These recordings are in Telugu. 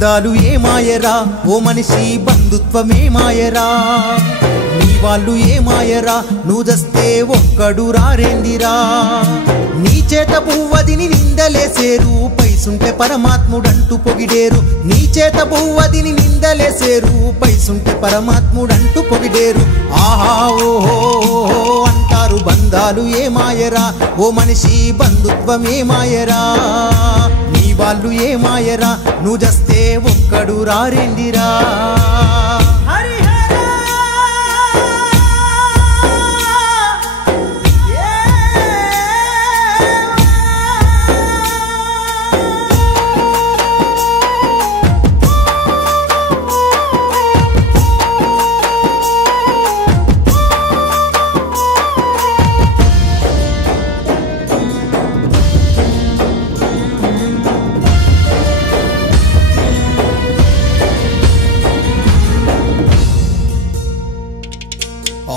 బంధాలు ఏమాయరా ఓ మనిషి బంధుత్వమే మాయరా నీ వాళ్ళు ఏమాయరా నువ్వు దస్తే ఒక్కడు రారేందిరా నీ చేత పువ్వదిని నిందలేసేరు పైసుంటే పరమాత్ముడంటూ పొగిడేరు నీ చేత పువ్వదిని నిందలేసేరు పైసుంటే పరమాత్ముడంటూ పొగిడేరు ఆహా ఓహో అంటారు బంధాలు ఏమాయరా ఓ మనిషి బంధుత్వమే మాయరా నీ వాళ్ళు ఏమాయరా నువ్వు దస్తే ఒక్కడు రారేందిరా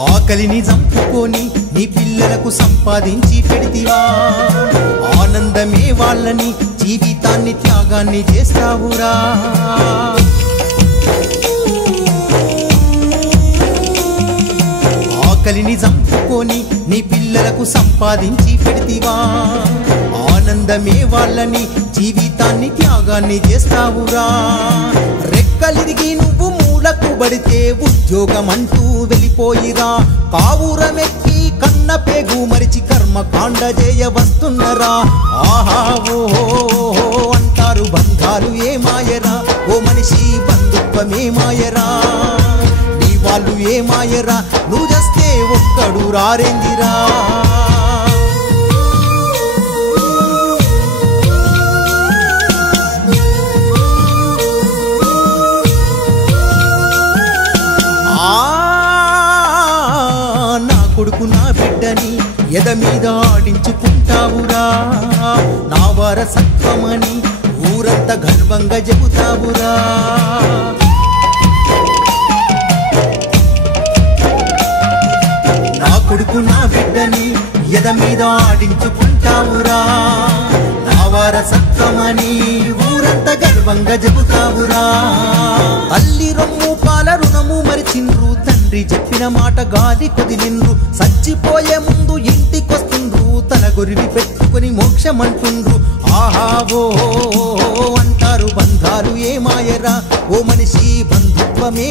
ఆకలిని చంపుకొని నీ పిల్లలకు సంపాదించి పెడితివా ఆనందమే వాళ్ళని జీవితాన్ని త్యాగాన్ని చేస్తావురా ఆకలిని చంపుకొని నీ పిల్లలకు సంపాదించి పెడితివా ఆనందమే వాళ్ళని జీవితాన్ని త్యాగాన్ని చేస్తావురా రెక్కలిరిగి నువ్వు మూలకు పడితే ఉద్యోగమంటూ వెళ్ళిపోయిరా కావురమెక్కి కన్న పేగు మరిచి కర్మకాండ చేయ వస్తున్నరా ఆహా ఓహో అంటారు బంధాలు ఏమాయరా ఓ మనిషి బంధుత్వమే మాయరా నీ వాళ్ళు ఏమాయరా నువ్వు చేస్తే ఒక్కడు రారేందిరా కొడుకు నా బిడ్డని ఎద మీద ఆడించుకుంటావురా నా వారసత్వమని ఊరంతా గర్వంగా చెబుతావురా నా కొడుకు నా బిడ్డని ఎద మీద ఆడించుకుంటావురా నా వారసత్వమని ఊరంతా గర్వంగా చెబుతావురా తల్లి రొమ్ము పాల రుణము మరిచిండ్రు తండ్రి చెప్పిన మాట గాలి కొదిలిండ్రు సచ్చిపోయే ముందు ఇంటికొస్తుండ్రు తన గొరివి పెట్టుకుని మోక్షమంటుండ్రు ఆహా ఓ అంటారు బంధాలు ఏమాయరా ఓ మనిషి బంధుత్వమే